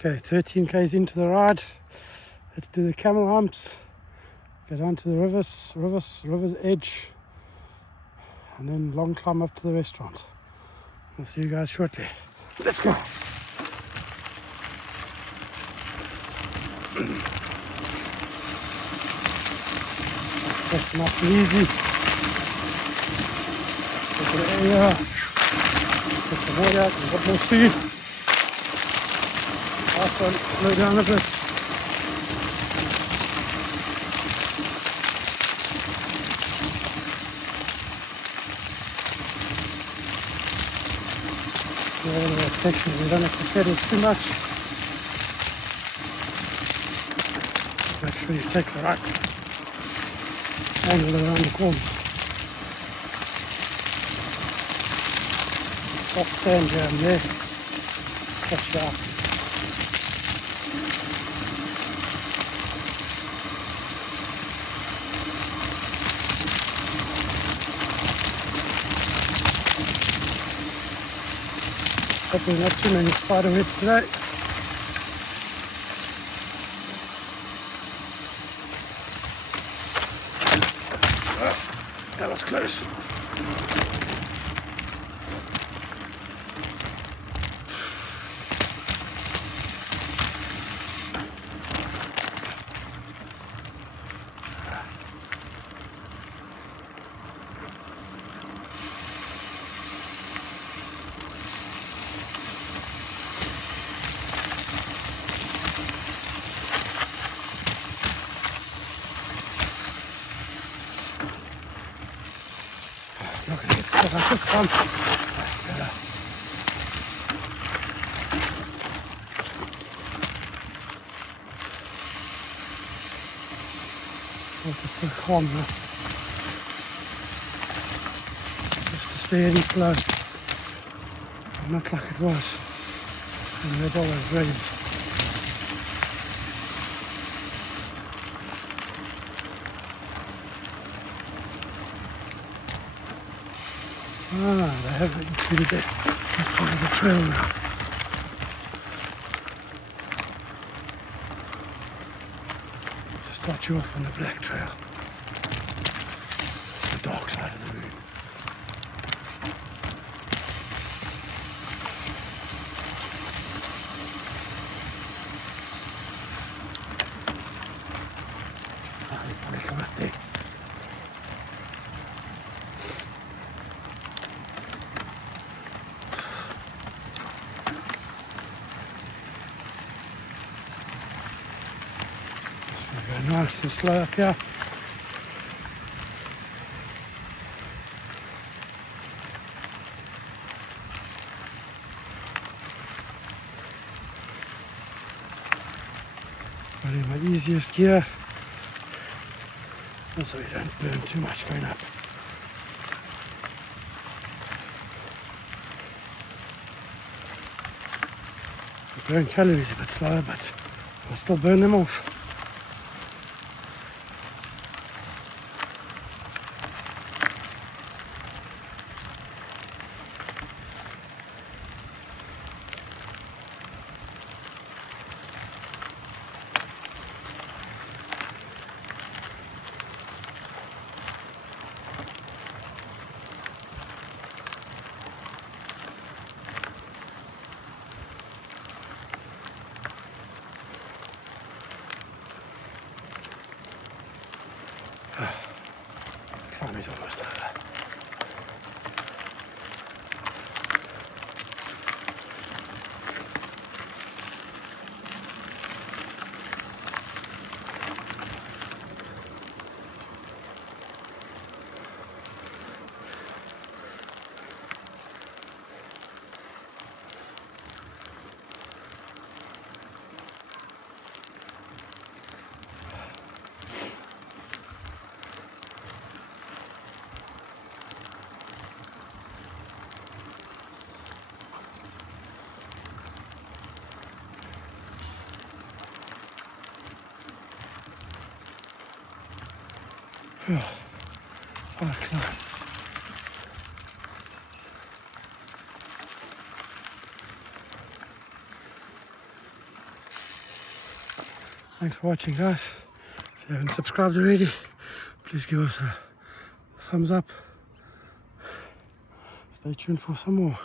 Okay, 13 k's into the ride. Let's do the camel humps. Go down to the river's edge, and then long climb up to the restaurant. I'll see you guys shortly. Let's go. That's nice and easy. Get to the area. Get some water out. We've got more speed. Last one, slow down a bit. One of those sections we don't have to pedal too much. Make sure you take the right angle around the corner. Soft sand down there. Catch you out. Hopefully not too many spider hits today. Oh, that was close. Not going to get caught out this time. Water's so calm now. Just a steady flow. Not like it was when it always rains. Ah, they have included that as part of the trail now. Just start you off on the black trail. The dark side of the moon. Oh, you probably come up there. Go nice and slow up here. Got in my easiest gear, so you don't burn too much going up. I burn calories a bit slower, but I'll still burn them off. Climb is almost over. What a climb. Thanks for watching, guys. If you haven't subscribed already, please give us a thumbs up. Stay tuned for some more.